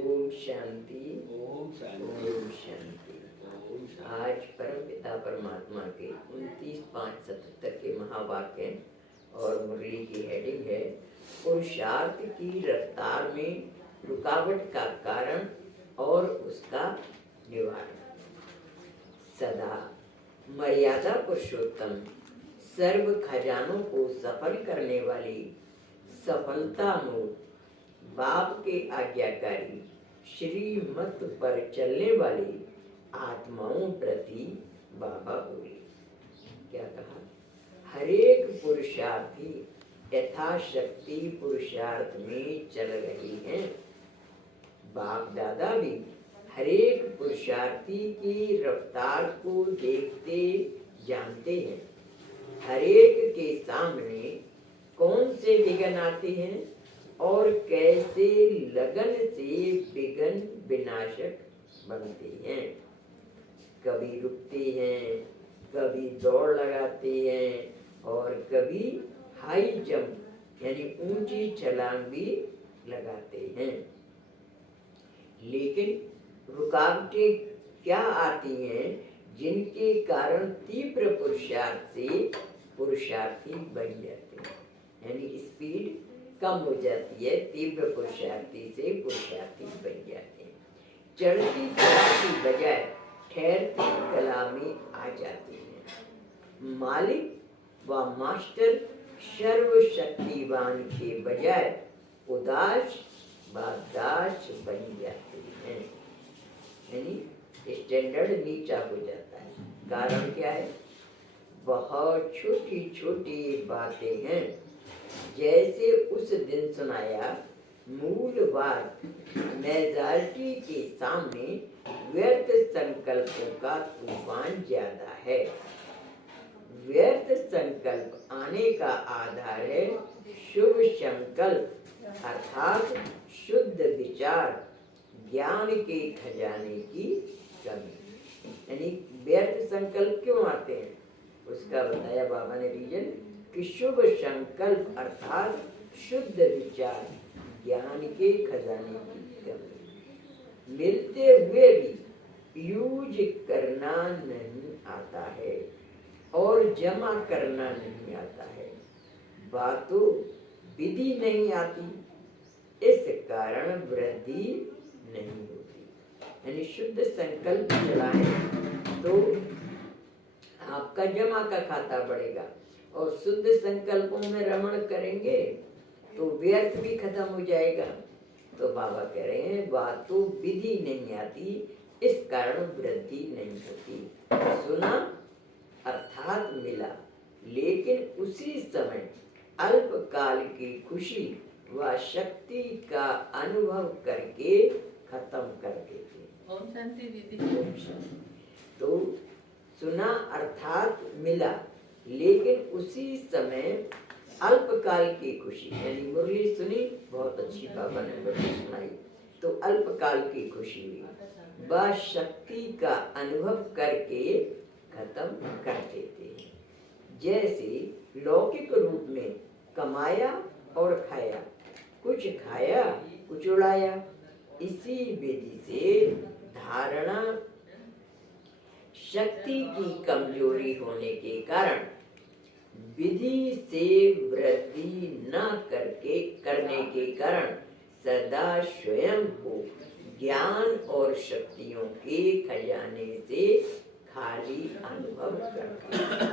ओम शांति। ओम शांति। ओम शांति। ओम शांति। आज परम पिता परमात्मा के 29/5/77 के महावाक्य और मुरली की हेडिंग है पुरुषार्थ की रफ्तार में रुकावट का कारण और उसका निवारण। सदा मर्यादा पुरुषोत्तम सर्व खजानों को सफल करने वाली सफलता मूल बाप के आज्ञाकारी श्रीमत पर चलने वाली आत्माओं प्रति बाबा बोले। क्या कहा? हरेक पुरुषार्थी यथाशक्ति पुरुषार्थ में चल रही हैं। बाप दादा भी हरेक पुरुषार्थी की रफ्तार को देखते जानते हैं। हरेक के सामने कौन से विघ्न आते हैं और कैसे लगन से विघ्न विनाशक बनते हैं। कभी रुकते हैं, कभी दौड़ लगाते हैं और कभी हाई जंप यानी ऊंची छलांग भी लगाते हैं। लेकिन रुकावटें क्या आती हैं जिनके कारण तीव्र पुरुषार्थ से पुरुषार्थी बन जाते हैं, यानी स्पीड कम हो जाती है, तीव्र पुरुषार्थी से पुरुषार्थी बन जाते हैं। चढ़ती कला की बजाय ठहरती कला में आ जाते हैं। मालिक व मास्टर सर्वशक्तिवान के बजाय उदास व दास बन जाते हैं, यानी स्टैंडर्ड नीचा हो जाता है। कारण क्या है? बहुत छोटी छोटी बातें हैं। जैसे उस दिन सुनाया, मूल बात मेजॉरिटी के सामने व्यर्थ संकल्पों का तूफान ज्यादा है। व्यर्थ संकल्प आने का आधार है शुभ संकल्प अर्थात शुद्ध विचार, ज्ञान के खजाने की कमी। यानी व्यर्थ संकल्प क्यों आते हैं उसका बताया बाबा ने रीजन कि शुभ संकल्प अर्थात शुद्ध विचार, ज्ञान के खजाने की कमी। मिलते हुए भी यूज करना नहीं आता है और जमा करना नहीं आता है। बातों विधि नहीं आती, इस कारण वृद्धि नहीं होती। यानी शुद्ध संकल्प चलाएं तो आपका जमा का खाता बढ़ेगा और शुद्ध संकल्पों में रमण करेंगे तो व्यर्थ भी खत्म हो जाएगा। तो बाबा कह रहे हैं बातों विधि नहीं आती, इस कारण वृद्धि नहीं होती। सुना अर्थात मिला, लेकिन उसी समय अल्पकाल की खुशी व शक्ति का अनुभव करके खत्म कर देते। ओम शांति दीदी। ओम शांति। तो सुना अर्थात मिला, लेकिन उसी समय अल्पकाल की खुशी, यानी मुरली सुनी, बहुत अच्छी बाबा ने मुरली सुनाई, तो अल्पकाल की खुशी हुई, वह शक्ति का अनुभव करके खत्म कर देते हैं। जैसे लौकिक रूप में कमाया और खाया, कुछ खाया कुछ उड़ाया। इसी विधि से धारणा शक्ति की कमजोरी होने के कारण विधि से वृद्धि न करने के कारण सदा स्वयं को ज्ञान और शक्तियों के खजाने से खाली अनुभव करते हैं।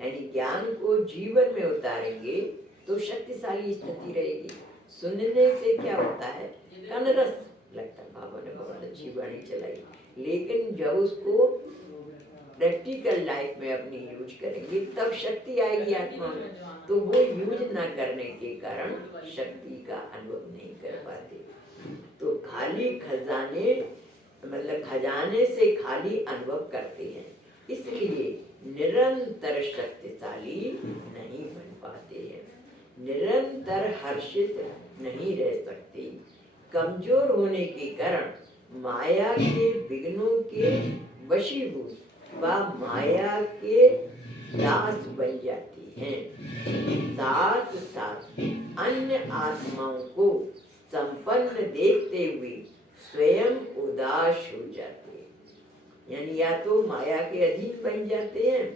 यानी ज्ञान को जीवन में उतारेंगे तो शक्तिशाली स्थिति रहेगी। सुनने से क्या होता है? कनरस लगता है। बाबा ने बहुत अच्छी वाणी चलाई, लेकिन जब उसको प्रैक्टिकल लाइफ में अपनी यूज करेंगे तब शक्ति आएगी आत्मा में। तो वो यूज ना करने के कारण शक्ति का अनुभव नहीं कर पाते। तो खाली खजाने मतलब खजाने से खाली अनुभव करते हैं, इसलिए निरंतर शक्तिशाली नहीं बन पाते हैं, निरंतर हर्षित नहीं रह सकते। कमजोर होने के कारण माया के विघ्नों के वशीभूत व माया के दास बन जाती हैं। साथ साथ अन्य आत्माओं को संपन्न देखते हुए स्वयं उदास हो जाते हैं। यानी या तो माया के अधीन बन जाते हैं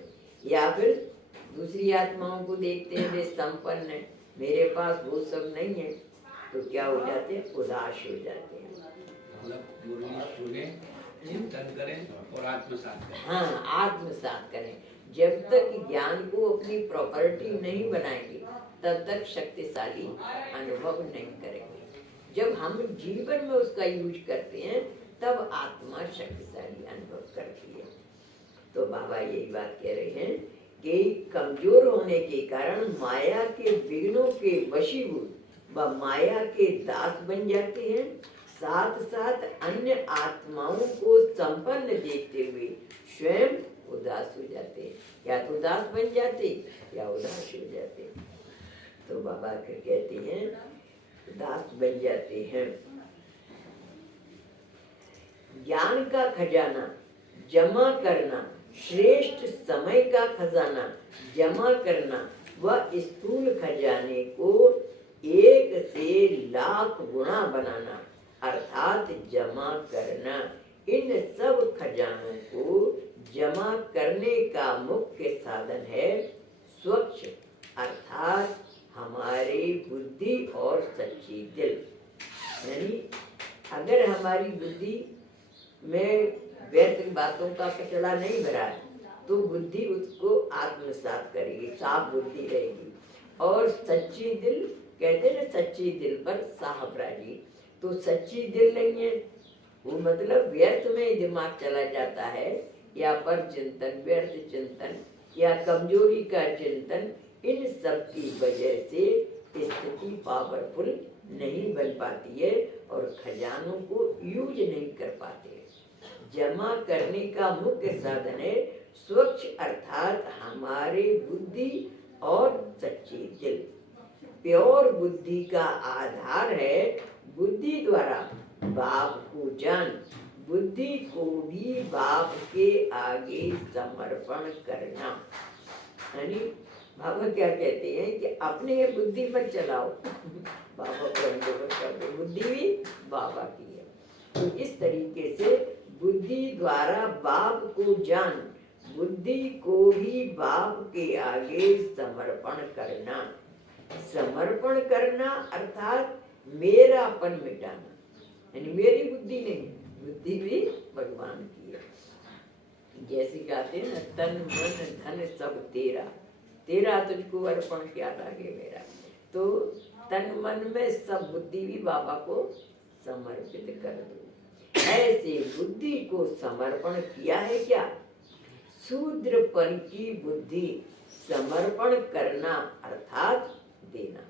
या फिर दूसरी आत्माओं को देखते हैं वे संपन्न है, मेरे पास वो सब नहीं है, तो क्या हो जाते हैं, उदास हो जाते हैं। मतलब मुरली सुने, चिंतन करें और आत्मसात करें। हाँ, आत्मसात करें। जब तक ज्ञान को अपनी प्रॉपर्टी नहीं बनाएंगे तब तक शक्तिशाली अनुभव नहीं करेंगे। जब हम जीवन में उसका यूज करते हैं तब आत्मा शक्तिशाली अनुभव करती है। तो बाबा यही बात कह रहे हैं कि कमजोर होने के कारण माया के विघ्नों के वशीभूत व माया के दास बन जाते हैं, साथ साथ अन्य आत्माओं को संपन्न देखते हुए स्वयं उदास हो जाते हैं। या तो उदास बन जाते या उदास हो जाते। तो बाबा फिर कहते हैं उदास बन जाते हैं। ज्ञान का खजाना जमा करना, श्रेष्ठ समय का खजाना जमा करना व स्थूल खजाने को 1 से लाख गुना बनाना अर्थात जमा करना। इन सब खजानों को जमा करने का मुख्य साधन है स्वच्छ अर्थात हमारी बुद्धि और सच्ची दिल। यानी अगर हमारी बुद्धि में व्यर्थ बातों का कचरा नहीं भरा है तो बुद्धि उसको आत्मसात करेगी, साफ बुद्धि रहेगी। और सच्ची दिल, कहते हैं ना सच्ची दिल पर साहब राजी, तो सच्ची दिल नहीं है, वो मतलब व्यर्थ में दिमाग चला जाता है, या पर चिंतन, व्यर्थ चिंतन या कमजोरी का चिंतन, इन सब की वजह से स्थिति पावरफुल नहीं बन पाती है और खजानों को यूज नहीं कर पाते। जमा करने का मुख्य साधन है स्वच्छ अर्थात हमारे बुद्धि और सच्ची दिल। प्योर बुद्धि का आधार है बुद्धि द्वारा बाप को जान, बुद्धि को भी बाप के आगे समर्पण करना। यानी बाबा क्या कहते हैं कि अपने बुद्धि मत चलाओ, बाबा को अंडोवर कर दो, बुद्धि भी बाबा की है। तो इस तरीके से बुद्धि द्वारा बाप को जान, बुद्धि को भी बाप के आगे समर्पण करना। समर्पण करना अर्थात मेरापन मिटाना, यानी मेरी बुद्धि नहीं, बुद्धि भी भगवान की है। जैसे कहते हैं ना, तन मन धन सब तेरा, तेरा तुझको अर्पण क्या लागे मेरा। तो तन मन में सब बुद्धि भी बाबा को समर्पित कर दो। ऐसे बुद्धि को समर्पण किया है क्या? शूद्रपन की बुद्धि समर्पण करना अर्थात देना।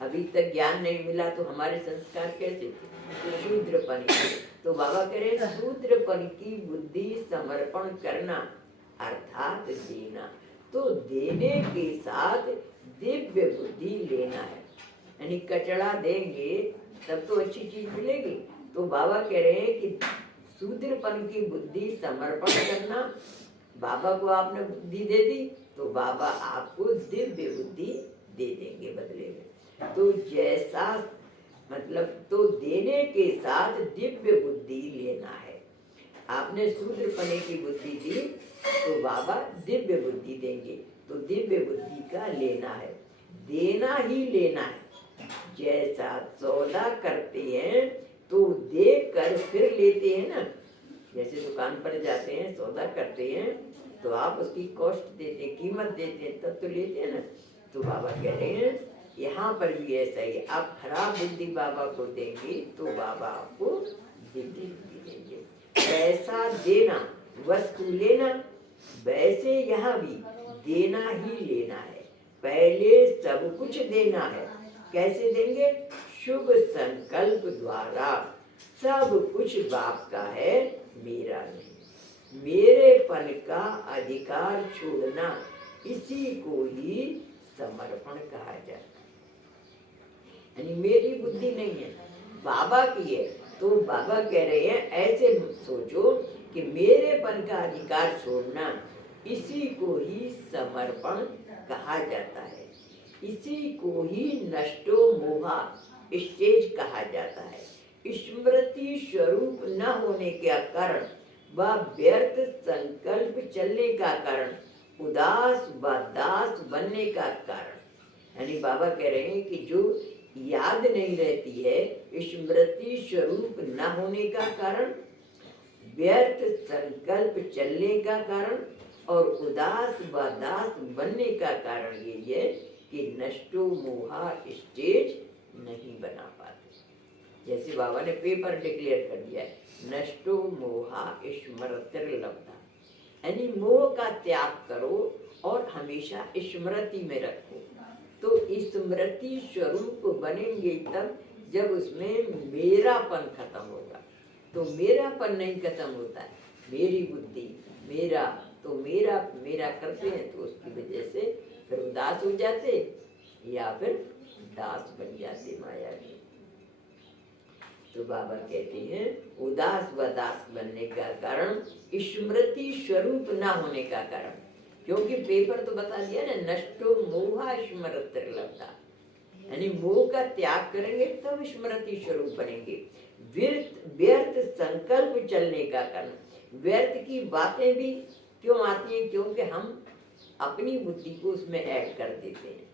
अभी तक ज्ञान नहीं मिला तो हमारे संस्कार कैसे थे? तो शूद्रपन। तो बाबा कह रहे शूद्रपन की बुद्धि समर्पण करना अर्थात देना। तो देने के साथ दिव्य बुद्धि लेना है, यानी कचड़ा देंगे तब तो अच्छी चीज मिलेगी। तो बाबा कह रहे हैं कि शूद्रपन की बुद्धि समर्पण करना। बाबा को आपने बुद्धि दे दी तो बाबा आपको दिव्य बुद्धि दे देंगे बदले में। तो जैसा मतलब तो देने के साथ दिव्य बुद्धि लेना है। आपने शूद्रपने की बुद्धि दी तो बाबा दिव्य बुद्धि देंगे, तो दिव्य बुद्धि का लेना है, देना ही लेना है। जैसा सौदा करते हैं तो देख कर फिर लेते हैं ना, जैसे दुकान पर जाते हैं सौदा करते हैं तो आप उसकी कॉस्ट देते हैं, कीमत देते हैं, तब तो लेते हैं ना। तो बाबा कह रहे हैं यहाँ पर भी ऐसा ही, आप खराब बुद्धि बाबा को देंगे तो बाबा आपको दिव्य बुद्धि देंगे। ऐसा देना वस्तु लेना, वैसे यहाँ भी देना ही लेना है। पहले सब कुछ देना है। कैसे देंगे? शुभ संकल्प द्वारा। सब कुछ बाप का है, मेरा नहीं। मेरेपन का अधिकार छोड़ना, इसी को ही समर्पण कहा जाता है। यानी मेरी बुद्धि नहीं है, बाबा की है। तो बाबा कह रहे हैं ऐसे सोचो कि मेरेपन का अधिकार छोड़ना, इसी को ही समर्पण कहा जाता है। इसी को ही नष्टो मोहा स्टेज कहा जाता है। स्मृति स्वरूप न होने के कारण व व्यर्थ संकल्प चलने का कारण, उदास व दास बनने का कारण। यानी बाबा कह रहे हैं कि जो याद नहीं रहती है, स्मृति स्वरूप न होने का कारण, व्यर्थ संकल्प चलने का कारण और उदास व दास बनने का कारण ये है कि नष्टो मोहा स्टेज नहीं बना पाते। जैसे बाबा ने पेपर डिक्लेयर कर दिया है, नष्टो मोहा स्मृतिर्लब्धा, यानी मोह का त्याग करो और हमेशा स्मृति में रखो। तो स्मृति स्वरूप बनेंगे तब जब उसमें मेरापन खत्म होगा। तो मेरापन नहीं खत्म होता है, मेरी बुद्धि, मेरा, तो मेरा मेरा करते हैं तो उसकी वजह से फिर उदास हो जाते या फिर दास बन जाते माया के। तो बाबा कहते हैं उदास व दास बनने का कारण स्मृति स्वरूप ना होने का कारण, क्योंकि पेपर तो बता दिया ना, नष्टो मोहा स्मृतिर्लब्धा, यानी मोह का त्याग करेंगे तब स्मृति स्वरूप बनेंगे। व्यर्थ संकल्प चलने का कारण, व्यर्थ की बातें भी क्यों आती हैं? क्योंकि हम अपनी बुद्धि को उसमें ऐड कर देते हैं।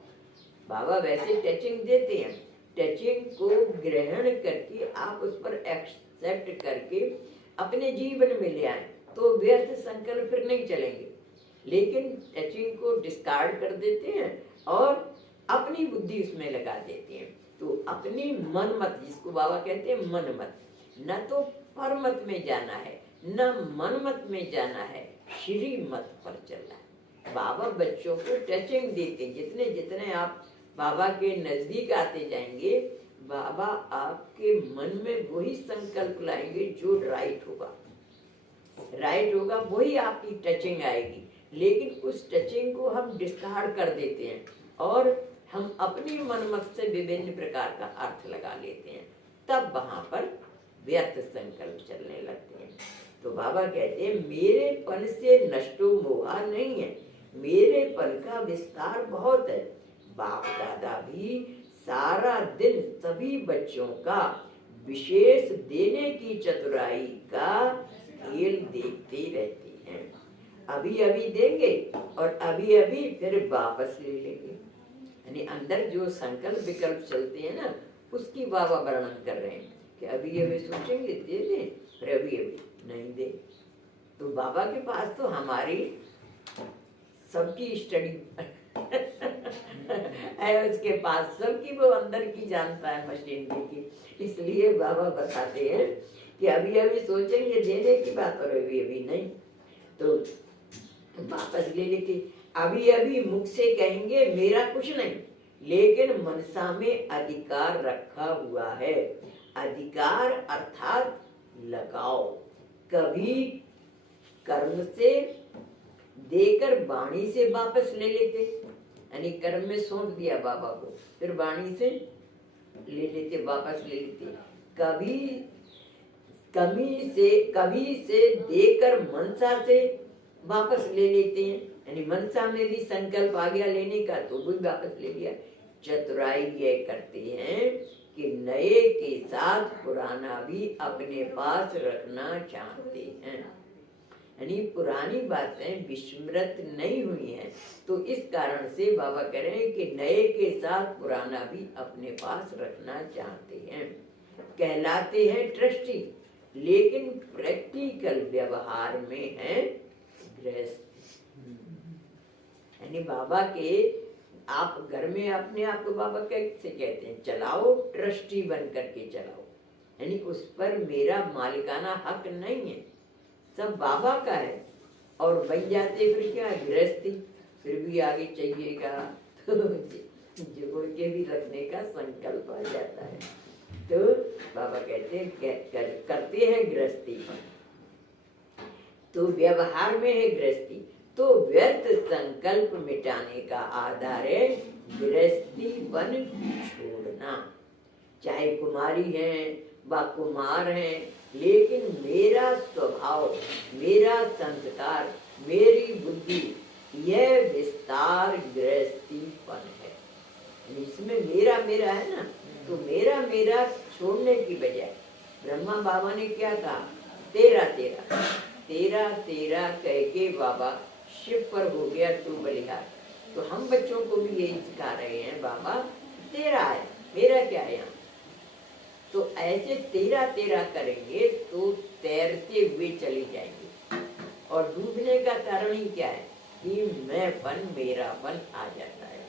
बाबा वैसे टचिंग देते हैं, टचिंग को ग्रहण करके आप उस पर एक्सेप्ट करके अपने जीवन में ले आए तो व्यर्थ संकल्प फिर नहीं चलेंगे। लेकिन टचिंग को डिस्कार्ड कर देते हैं और अपनी बुद्धि उसमें लगा देते हैं। तो अपनी मन मत, जिसको बाबा कहते हैं मन मत, न तो परमत में जाना है न मन मत में जाना है, श्री मत पर चलना है। बाबा बच्चों को टचिंग देते हैं, जितने जितने आप बाबा के नजदीक आते जाएंगे, बाबा आपके मन में वही संकल्प लाएंगे जो राइट होगा, राइट होगा वही आपकी टचिंग आएगी। लेकिन उस टचिंग को हम डिस्कार्ड कर देते हैं और हम अपनी मनमत से विभिन्न प्रकार का अर्थ लगा लेते हैं, तब वहां पर व्यर्थ संकल्प चलने लगते हैं। तो बाबा कहते हैं मेरे पन से नष्टो मोहा नहीं है, मेरे पन का विस्तार बहुत है। बाप दादा भी सारा दिन सभी बच्चों का विशेष देने की चतुराई का खेल देखते रहते हैं। अभी अभी देंगे और अभी अभी फिर वापस ले लेंगे। यानी अंदर जो संकल्प विकल्प चलते हैं ना, उसकी बाबा वर्णन कर रहे हैं कि अभी अभी सोचेंगे दे दें, फिर अभी अभी नहीं दे। तो बाबा के पास तो हमारी सबकी स्टडी है, उसके पास सबकी वो अंदर की जानता है मशीनरी की। इसलिए बाबा बताते हैं कि अभी अभी सोचेंगे देने की बात और अभी अभी नहीं, तो वापस ले लेते। अभी अभी मुख से कहेंगे मेरा कुछ नहीं, लेकिन मनसा में अधिकार रखा हुआ है। अधिकार अर्थात लगाओ। कभी कर्म से देकर वाणी से वापस ले लेते, यानी कर्म में सौंप दिया बाबा को, फिर वाणी से ले लेते, वापस ले लेते। कभी से देकर मनसा से वापस ले लेते हैं, यानी मनसा में भी संकल्प आ गया लेने का तो भी वापस ले लिया। चतुराई ये करते हैं कि नए के साथ पुराना भी अपने पास रखना चाहते हैं, यानी पुरानी बातें विस्मृत नहीं हुई हैं। तो इस कारण से बाबा कह रहे हैं कि नए के साथ पुराना भी अपने पास रखना चाहते हैं। कहलाते हैं ट्रस्टी, लेकिन प्रैक्टिकल व्यवहार में है गृहस्थ। यानी बाबा के आप घर में अपने आप को बाबा कैसे कहते हैं, चलाओ, ट्रस्टी बन करके चलाओ, यानी उस पर मेरा मालिकाना हक नहीं है, सब बाबा का है। और बन जाते फिर क्या, गृहस्थी, फिर भी आगे चाहिएगा तो जोड़ के भी रखने का संकल्प आ जाता है। तो बाबा कहते हैं करते हैं गृहस्थी, तो व्यवहार में है गृहस्थी। तो व्यर्थ संकल्प मिटाने का आधार है गृहस्थी बन छोड़ना। चाहे कुमारी हैं व कुमार हैं, लेकिन मेरा स्वभाव, मेरा संस्कार, मेरी बुद्धि, यह विस्तार गृहस्थीपन है। इसमें मेरा मेरा है ना, तो मेरा मेरा छोड़ने की बजाय ब्रह्मा बाबा ने क्या कहा, तेरा तेरा तेरा तेरा कह के बाबा शिव पर हो गया तू बलिहार। तो हम बच्चों को भी यही सिखा रहे हैं, बाबा तेरा है, मेरा क्या है यहाँ। तो ऐसे तेरा तेरा करेंगे तो तैरते हुए चले जाएंगे। और डूबने का कारण ही क्या है कि मैंपन मेरापन आ जाता है।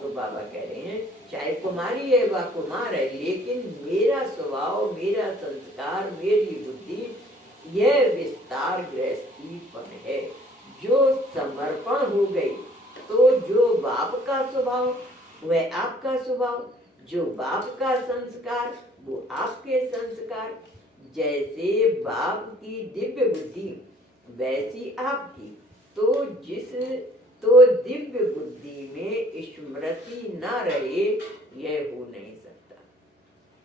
तो बाबा कह रहे हैं चाहे कुमारी है वह कुमार है, लेकिन मेरा स्वभाव, मेरा संस्कार, मेरी बुद्धि, यह विस्तार गृहस्थीपन है। जो समर्पण हो गई तो जो बाप का स्वभाव वह आपका स्वभाव, जो बाप का संस्कार वो आपके संस्कार। जैसे बाप की दिव्य बुद्धि वैसी आपकी। तो दिव्य बुद्धि में स्मृति न रहे यह हो नहीं सकता।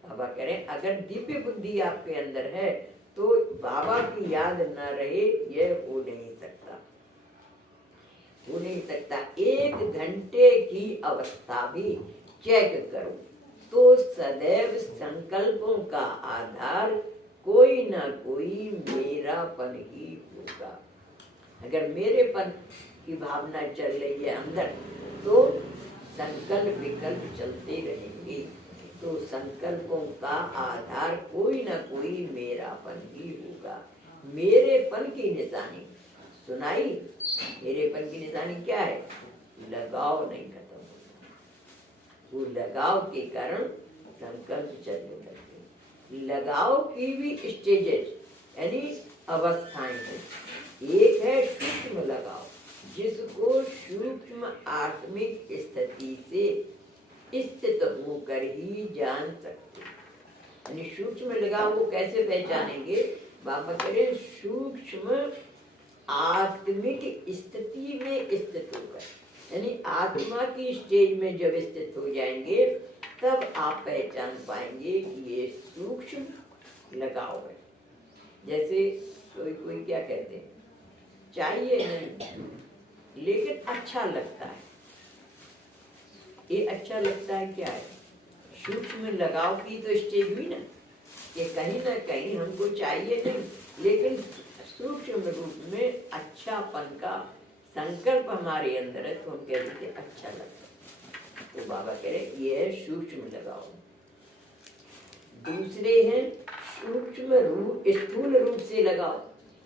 बाबा कह रहे हैं अगर दिव्य बुद्धि आपके अंदर है तो बाबा की याद न रहे यह हो नहीं सकता, हो नहीं सकता। 1 घंटे की अवस्था भी चेक करो तो सदैव संकल्पों का आधार कोई ना कोई मेरापन ही होगा। अगर मेरेपन की भावना चल रही है अंदर तो संकल्प विकल्प चलते रहेंगे। तो संकल्पों का आधार कोई ना कोई मेरापन ही होगा। मेरेपन की निशानी सुनाई, मेरेपन की निशानी क्या है, लगाव नहीं खत्म होता। वो लगाव के कारण संकल्प चलने लगते। लगाव की भी स्टेजेस यानी अवस्थाएं हैं। एक है सूक्ष्म लगाव, जिसको सूक्ष्म आत्मिक स्थिति से स्थित होकर ही जान सकते। यानी सूक्ष्म लगाव को कैसे पहचानेंगे, बाबा करें सूक्ष्म आत्मिक स्थिति में स्थित होकर, यानी आत्मा की स्टेज में जब स्थित हो जाएंगे तब आप पहचान पाएंगे कि ये सूक्ष्म लगाव है। जैसे कोई क्या कहते हैं, चाहिए नहीं लेकिन अच्छा लगता है। ये अच्छा लगता है क्या है, सूक्ष्म लगाव की तो स्टेज हुई ना, कि कहीं ना कहीं हमको चाहिए नहीं लेकिन सूक्ष्म रूप में अच्छापन का संकल्प हमारे अंदर है तो हम कह देते अच्छा लगता है। तो बाबा कह रहे ये है सूक्ष्म लगाव। दूसरे हैं सूक्ष्म रूप, स्थूल रूप से लगाव।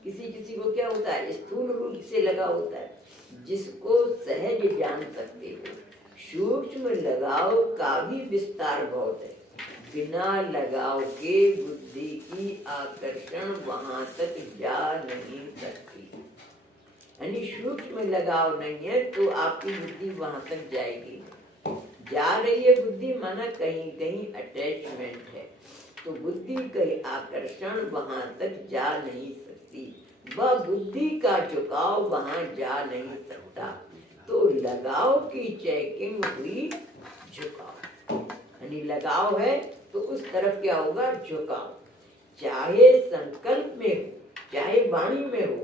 किसी किसी को क्या होता है, स्थूल रूप से लगाव होता है जिसको सहज जान सकते हो। सूक्ष्म लगाव का भी विस्तार बहुत है। बिना लगाव के बुद्धि की आकर्षण वहां तक जा नहीं सकती। यानी सूक्ष्म लगाव नहीं है तो आपकी बुद्धि वहां तक जाएगी। जा रही है बुद्धि माना कहीं कहीं अटैचमेंट है, तो बुद्धि का आकर्षण वहां तक जा नहीं सकती। वह बुद्धि का झुकाव वहां जा नहीं सकता। तो लगाव की चेकिंग हुई झुकाव, यानी लगाव है तो उस तरफ क्या होगा, झुकाव। चाहे संकल्प में हो, चाहे वाणी में हो,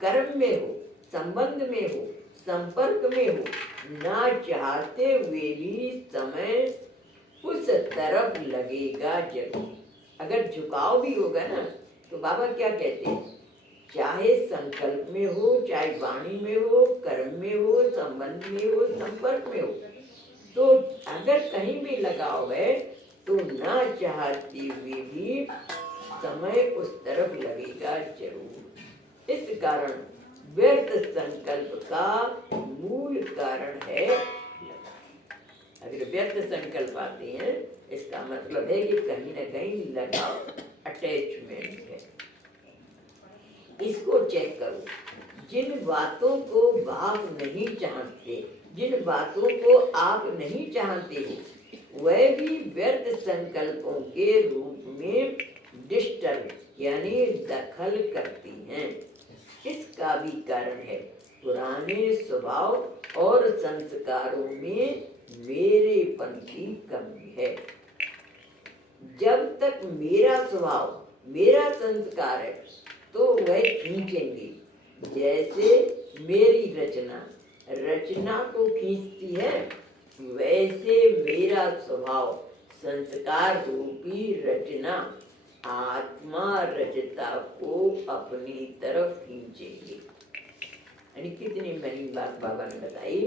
कर्म में हो, संबंध में हो, संपर्क में हो, ना चाहते हुए भी समय उस तरफ लगेगा जरूर। अगर झुकाव भी होगा ना तो बाबा क्या कहते हैं, चाहे संकल्प में हो, चाहे वाणी में हो, कर्म में हो, संबंध में हो, संपर्क में हो, तो अगर कहीं भी लगाव है तो ना चाहती हुई भी समय उस तरफ लगेगा जरूर। इस कारण व्यर्थ संकल्प का मूल कारण है लगाव। अगर व्यर्थ संकल्प आते हैं इसका मतलब है कि कहीं ना कहीं लगाव, अटैचमेंट है। इसको चेक करो। जिन बातों को आप नहीं चाहते, जिन बातों को आप नहीं चाहते हो, वह भी व्यर्थ संकल्पों के रूप में डिस्टर्ब यानी दखल करती हैं। इसका भी कारण है पुराने स्वभाव और संस्कारों में मेरेपन की कमी है। जब तक मेरा स्वभाव, मेरा संस्कार है तो वह खींचेंगे। जैसे मेरी रचना को खींचती है, वैसे मेरा स्वभाव संस्कार रूपी रचना आत्मा रचता को अपनी तरफ खींचेगी। यानी कितनी बड़ी बात बाबा ने बताई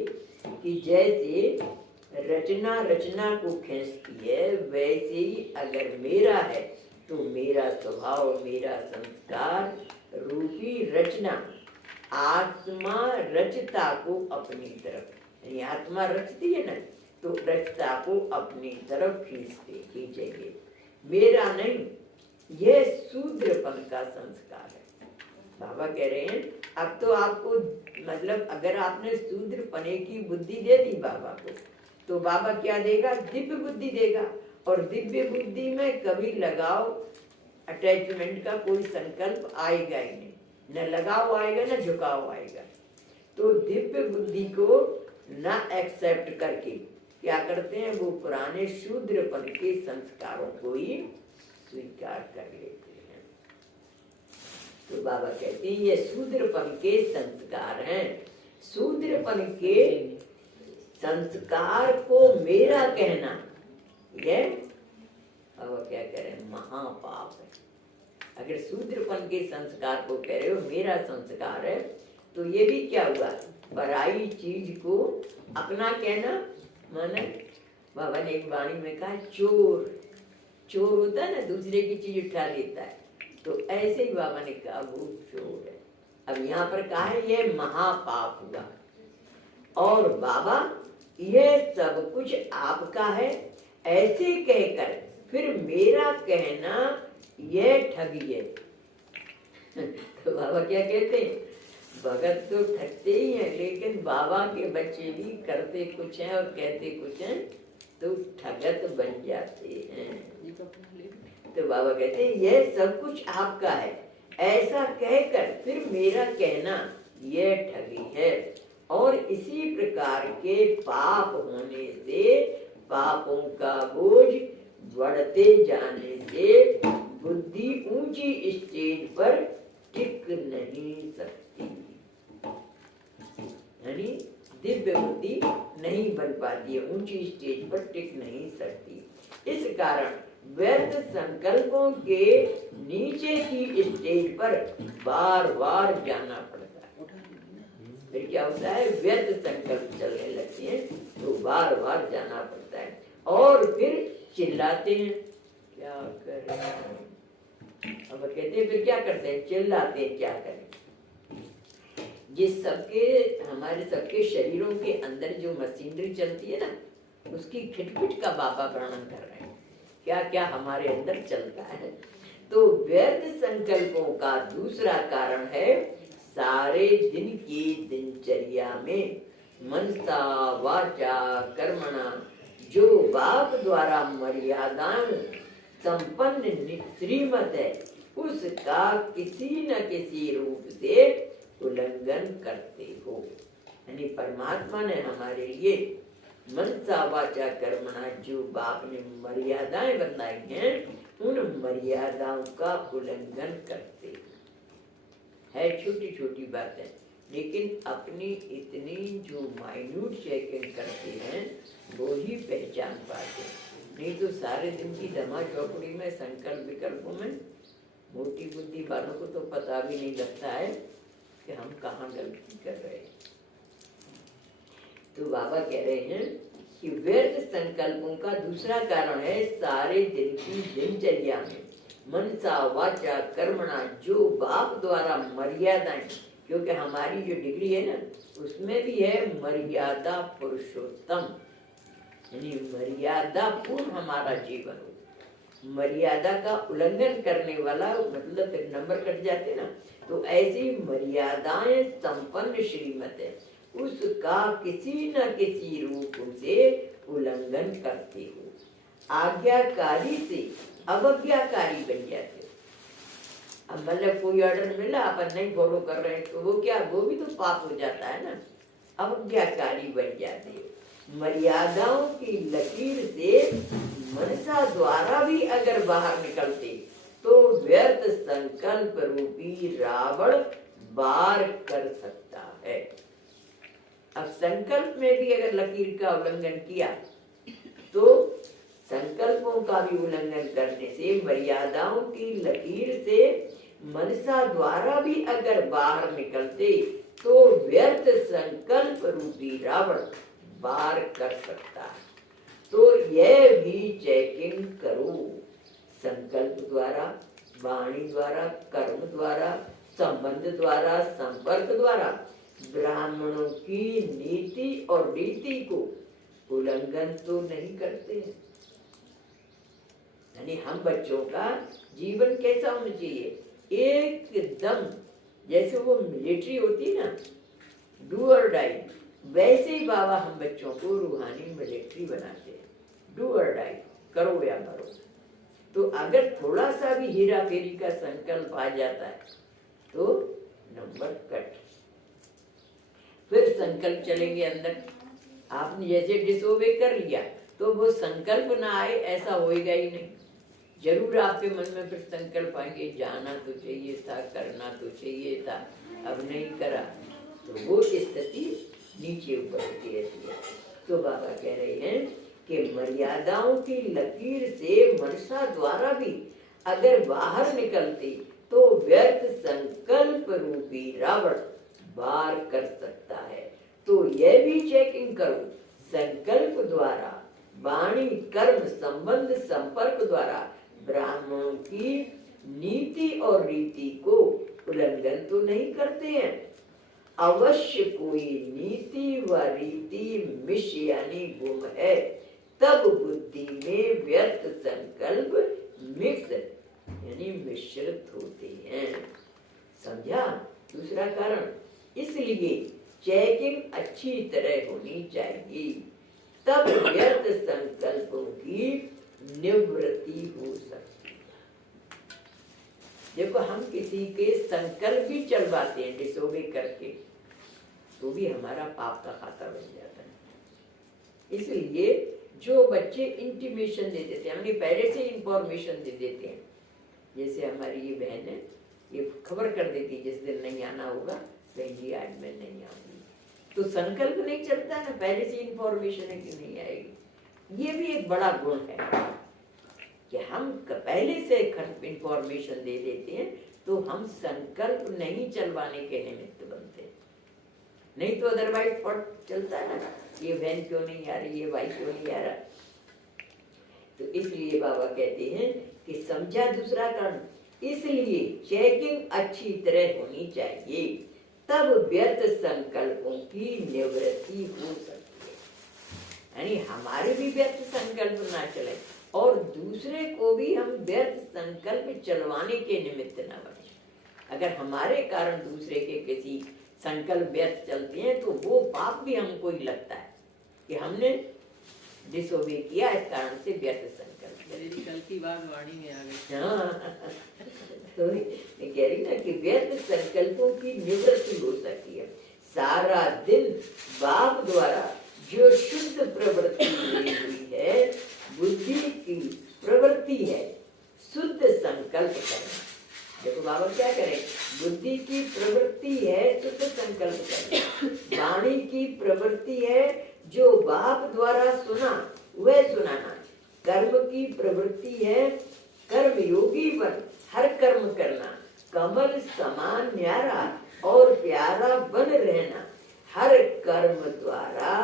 कि जैसे रचना को खींचती है, वैसे ही अगर मेरा है तो मेरा स्वभाव, मेरा संस्कार रूपी रचना आत्मा रचता को अपनी तरफ, यानी आत्मा रचती है ना, तो रचता को अपनी तरफ खींचेगी। मेरा नहीं, यह शूद्रपन का संस्कार है। बाबा कह रहे हैं अब तो आपको, मतलब अगर आपने शूद्रपने की बुद्धि दे दी बाबा को, तो बाबा क्या देगा? दिव्य बुद्धि देगा। और दिव्य बुद्धि में कभी लगाव, अटैचमेंट का कोई संकल्प आएगा ही नहीं, न लगाव आएगा न झुकाव आएगा। तो दिव्य बुद्धि को न एक्सेप्ट करके क्या करते हैं, वो पुराने शूद्रपन के संस्कारों को ही स्वीकार कर लेते हैं। तो बाबा कहते हैं ये शूद्रपन के संस्कार हैं। शूद्रपन के संस्कार को मेरा कहना, ये अब क्या करें, महापाप है। अगर शूद्रपन के संस्कार को कह रहे हो मेरा संस्कार है, तो ये भी क्या हुआ, पराई चीज को अपना कहना। माने बाबा ने एक वाणी में कहा चोर, चोर होता है ना, दूसरे की चीज उठा लेता है, तो ऐसे ही बाबा ने कहा वो चोर है। अब यहाँ पर कहा है ये महापाप हुआ। और बाबा ये सब कुछ आपका है ऐसे कहकर फिर मेरा कहना ये ठगी है। तो बाबा क्या कहते हैं, भगत तो ठगते ही हैं, लेकिन बाबा के बच्चे भी करते कुछ हैं और कहते कुछ हैं, तो ठगत बन जाते हैं। तो बाबा कहते हैं यह सब कुछ आपका है ऐसा कहकर फिर मेरा कहना यह ठगी है। और इसी प्रकार के पाप होने से, पापों का बोझ बढ़ते जाने से बुद्धि ऊंची स्टेज पर टिक नहीं सकती, यानी दिव्य बुद्धि नहीं बन पाती है, ऊंची स्टेज पर टिक नहीं सकती। इस कारण व्यर्थ संकल्पों के नीचे की स्टेज पर बार बार जाना पड़ता है। फिर क्या होता है, व्यर्थ संकल्प चलने लगते हैं तो बार बार जाना पड़ता है। और फिर चिल्लाते हैं, क्या करें। अब कहते हैं फिर क्या करते हैं, चिल्लाते हैं, क्या करें। जिस सबके, हमारे सबके शरीरों के अंदर जो मशीनरी चलती है ना, उसकी खिटपिट का बाबा वर्णन कर रहे हैं, क्या क्या हमारे अंदर चलता है। तो व्यर्थ संकल्पों का दूसरा कारण है सारे दिन की दिनचर्या में मनसा वाचा कर्मणा जो बाप द्वारा मर्यादाएं संपन्न श्रीमत है, उसका किसी न किसी रूप से उल्लंघन करते हो। यानी परमात्मा ने हमारे लिए मनसा वाचा कर्मणा जो बाप ने मर्यादाएं बताई हैं, उन मर्यादाओं का उल्लंघन करते है। छोटी छोटी बातें, लेकिन अपनी इतनी जो माइन्यूट चेकिंग करते हैं वो ही पहचान पाते, नहीं तो सारे दिन की धमा चौकड़ी में संकल्प विकल्पों में मोटी बुद्धि वालों को तो पता भी नहीं लगता है कि हम कहाँ गलती कर रहे हैं। तो बाबा कह रहे हैं कि व्यर्थ संकल्पों का दूसरा कारण है सारे दिन की दिनचर्या में मनसा वाचा कर्मणा जो बाप द्वारा मर्यादाएं, क्योंकि हमारी जो डिग्री है ना उसमें भी है मर्यादा पुरुषोत्तम, यानी मर्यादा पूर्ण हमारा जीवन हो। मर्यादा का उल्लंघन करने वाला मतलब फिर नंबर कट जाते ना, तो ऐसी मर्यादाएं संपन्न श्रीमत है, उसका किसी न किसी रूप से उल्लंघन करते हो। आज्ञाकारी से अवज्ञाकारी बन जाते हो। अब मतलब कोई ऑर्डर मिला अपन नहीं फॉलो कर रहे हैं तो वो क्या, वो भी तो पाप हो जाता है ना, अवज्ञाकारी बन जाते हो। मर्यादाओं की लकीर से मनसा द्वारा भी अगर बाहर निकलते तो व्यर्थ संकल्प रूपी रावण वार कर सकता है। अब संकल्प में भी अगर लकीर का उल्लंघन किया तो संकल्पों का भी उल्लंघन करने से, मर्यादाओं की लकीर से मनसा द्वारा भी अगर बाहर निकलते तो व्यर्थ संकल्प रूपी रावण वार कर सकता है। तो यह भी चेकिंग करो। संकल्प द्वारा, वाणी द्वारा, कर्म द्वारा, संबंध द्वारा, संपर्क द्वारा ब्राह्मणों की नीति और रीति को उल्लंघन तो नहीं करते हैं। यानी हम बच्चों का जीवन कैसा होना चाहिए, एकदम जैसे वो मिलिट्री होती है ना, डू और डाई, वैसे ही बाबा हम बच्चों को रूहानी मिलिट्री बनाते हैं। डू और डाई, करो या मरो। तो अगर थोड़ा सा भी हेरा फेरी का संकल्प आ जाता है तो नंबर कट। फिर संकल्प चलेंगे अंदर। आपने जैसे डिसोबे कर लिया तो वो संकल्प ना आए ऐसा होएगा ही नहीं। जरूर आपके मन में फिर संकल्प आएंगे, जाना तो चाहिए था, करना तो चाहिए था, अब नहीं करा, तो वो स्थिति नीचे ऊपर होती रहती है। तो बाबा कह रहे हैं कि मर्यादाओं की लकीर से मनसा द्वारा भी अगर बाहर निकलते तो व्यर्थ संकल्प रूपी रावण वार कर सकता है। तो यह भी चेकिंग करो, संकल्प द्वारा, वाणी, कर्म, संबंध, संपर्क द्वारा ब्राह्मणों की नीति और रीति को उल्लंघन तो नहीं करते हैं। अवश्य कोई नीति व रीति मिश यानी गुम है, तब बुद्धि में व्यर्थ संकल्प मिक्स यानी मिश्रित होते हैं। समझा? दूसरा कारण, इसलिए चेकिंग अच्छी तरह होनी चाहिए, तब व्यर्थ संकल्पों की निवृत्ति हो सकती है। देखो, हम किसी के संकल्प भी चलवाते हैं डिसोबे करके, तो भी हमारा पाप का खाता बन जाता है। इसलिए जो बच्चे इंटीमेशन दे देते हैं, हमने पहले से इंफॉर्मेशन दे देते हैं। जैसे हमारी ये बहन है, ये खबर कर देती है जिस दिन नहीं आना होगा, बहन जी आज मैं नहीं आऊंगी, तो संकल्प नहीं चलता है ना, पहले से इंफॉर्मेशन है कि नहीं आएगी। ये भी एक बड़ा गुण है कि हम पहले से इंफॉर्मेशन दे देते हैं, तो हम संकल्प नहीं चलवाने के निमित्त बनते हैं। नहीं तो अदरवाइज पट चलता है ना, ये बहन क्यों नहीं आ रही, ये भाई क्यों नहीं आ रहा। तो इसलिए बाबा कहते हैं कि समझा दूसरा कारण, इसलिए चेकिंग अच्छी तरह होनी चाहिए, तब व्यर्थ संकल्पों की निवृत्ति हो सकती है। यानी हमारे भी व्यर्थ संकल्प ना चले और दूसरे को भी हम व्यर्थ संकल्प चलवाने के निमित्त न बने। अगर हमारे कारण दूसरे के किसी संकल्प व्यर्थ चलते हैं तो वो पाप भी हमको ही लगता है कि हमने डिसोबे किया, इस कारण से व्यर्थ संकल्प। कल की बात वाणी में आ गई। हाँ, तो मैं कह रही ना कि व्यर्थ संकल्पों की निवृत्ति हो सकती है। सारा दिन बाप द्वारा जो शुद्ध प्रवृत्ति हुई है, बुद्धि की प्रवृत्ति है शुद्ध संकल्प करना। देखो बाबा क्या करें, बुद्धि की प्रवृत्ति है शुद्ध संकल्प करना, वाणी की प्रवृत्ति है जो बाप द्वारा सुना वह सुनाना, कर्म की प्रवृत्ति है कर्म योगी बन हर कर्म करना, कमल समान न्यारा और प्यारा बन रहना, हर कर्म द्वारा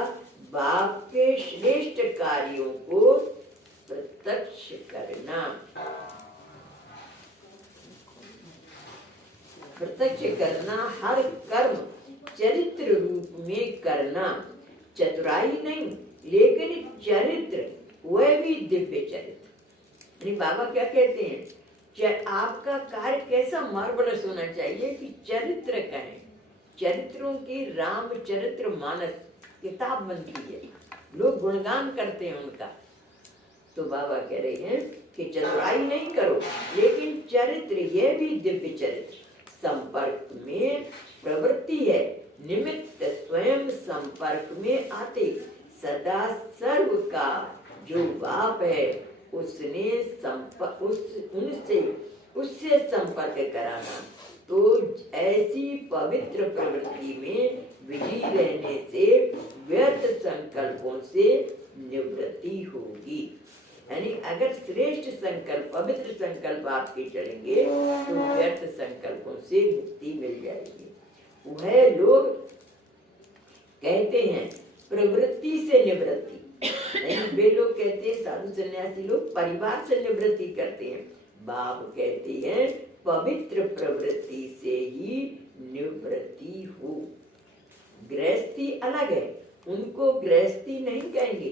बाप के श्रेष्ठ कार्यों को प्रत्यक्ष करना। प्रत्यक्ष करना, हर कर्म चरित्र रूप में करना, चतुराई नहीं लेकिन चरित्र, वह भी दिव्य चरित्र। बाबा क्या कहते हैं, आपका कार्य कैसा मार्वलस होना चाहिए कि चरित्र कहें। चरित्रों की रामचरित्र मानस किताब बनती है, लोग गुणगान करते हैं उनका। तो बाबा कह रहे हैं कि चतुराई नहीं करो लेकिन चरित्र, यह भी दिव्य चरित्र। संपर्क में प्रवृत्ति है, निमित्त स्वयं संपर्क में आते, सदा सर्व का जो बाप है उसने उससे संपर्क कराना। तो ऐसी पवित्र प्रवृत्ति में विधि रहने से व्यर्थ संकल्पों से निवृत्ति होगी। यानी अगर श्रेष्ठ संकल्प, पवित्र संकल्प आपके चलेंगे तो व्यर्थ संकल्पों से मुक्ति मिल जाएगी। वह लोग कहते हैं प्रवृत्ति से निवृत्ति, नहीं वे लोग कहते हैं, साधु सन्यासी लोग परिवार से निवृत्ति करते हैं। बाप कहते हैं पवित्र प्रवृत्ति से ही निवृत्ति हो। गृहस्थी अलग है, उनको गृहस्थी नहीं कहेंगे,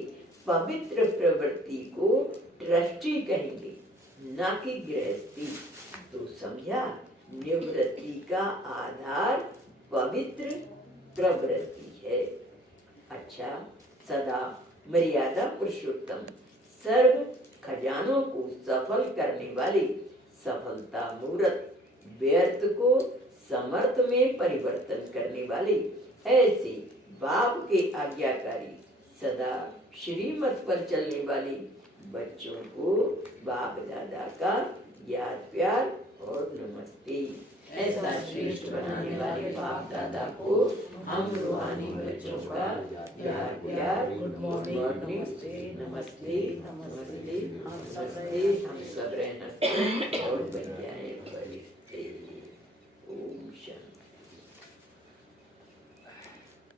पवित्र प्रवृत्ति को ट्रस्टी कहेंगे, ना कि गृहस्थी। तो समझा, निवृत्ति का आधार पवित्र प्रवृत्ति है। अच्छा, सदा मर्यादा पुरुषोत्तम, सर्व खजानों को सफल करने वाले सफलता मूर्त, व्यर्थ को समर्थ में परिवर्तन करने वाले ऐसे बाप के आज्ञाकारी, सदा श्रीमत पर चलने वाले बच्चों को बाप दादा का याद प्यार और नमस्ते। ऐसा श्रेष्ठ बनाने वाले बाप दादा को हम रूहानी बच्चों का याद प्यार, गुड मॉर्निंग, नमस्ते नमस्ते नमस्ते, हम सब रहना और बन जाए।